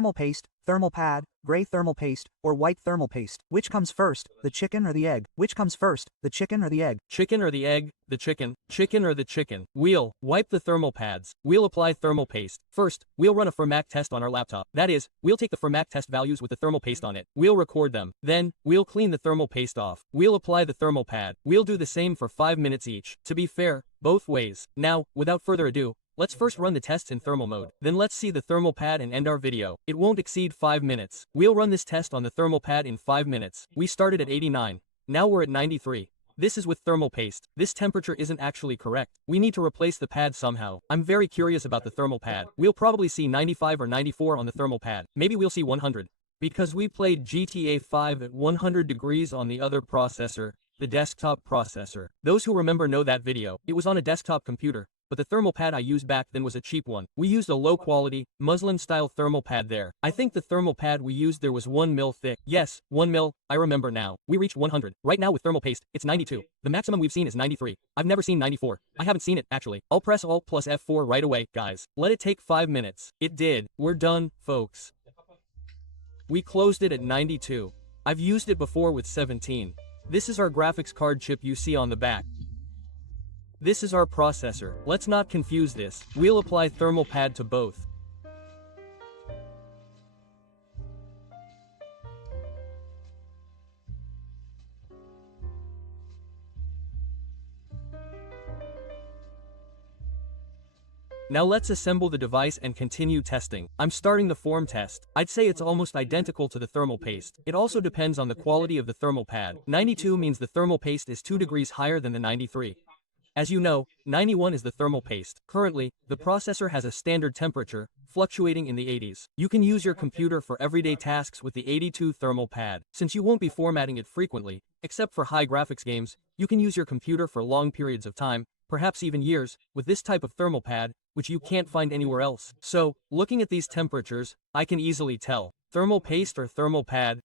Thermal paste, thermal pad, gray thermal paste, or white thermal paste. Which comes first, the chicken or the egg? Which comes first, the chicken or the egg? Chicken or the egg, the chicken or the chicken. We'll wipe the thermal pads. We'll apply thermal paste. First, we'll run a Fermac test on our laptop. That is, we'll take the Fermac test values with the thermal paste on it. We'll record them. Then, we'll clean the thermal paste off. We'll apply the thermal pad. We'll do the same for 5 minutes each. To be fair, both ways. Now, without further ado, let's first run the tests in thermal mode. Then let's see the thermal pad and end our video. It won't exceed 5 minutes. We'll run this test on the thermal pad in 5 minutes. We started at 89. Now we're at 93. This is with thermal paste. This temperature isn't actually correct. We need to replace the pad somehow. I'm very curious about the thermal pad. We'll probably see 95 or 94 on the thermal pad. Maybe we'll see 100. Because we played GTA 5 at 100 degrees on the other processor, the desktop processor. Those who remember know that video. It was on a desktop computer, but the thermal pad I used back then was a cheap one. We used a low-quality, muslin-style thermal pad there. I think the thermal pad we used there was 1 mil thick. Yes, 1 mil, I remember now. We reached 100. Right now with thermal paste, it's 92. The maximum we've seen is 93. I've never seen 94. I haven't seen it, actually. I'll press Alt plus F4 right away, guys. Let it take 5 minutes. It did. We're done, folks. We closed it at 92. I've used it before with 17. This is our graphics card chip you see on the back. This is our processor. Let's not confuse this. We'll apply thermal pad to both. Now let's assemble the device and continue testing. I'm starting the form test. I'd say it's almost identical to the thermal paste. It also depends on the quality of the thermal pad. 92 means the thermal paste is 2 degrees higher than the 93. As you know, 91 is the thermal paste. Currently, the processor has a standard temperature, fluctuating in the 80s. You can use your computer for everyday tasks with the 82 thermal pad. Since you won't be formatting it frequently, except for high graphics games, you can use your computer for long periods of time, perhaps even years, with this type of thermal pad, which you can't find anywhere else. So, looking at these temperatures, I can easily tell. Thermal paste or thermal pad,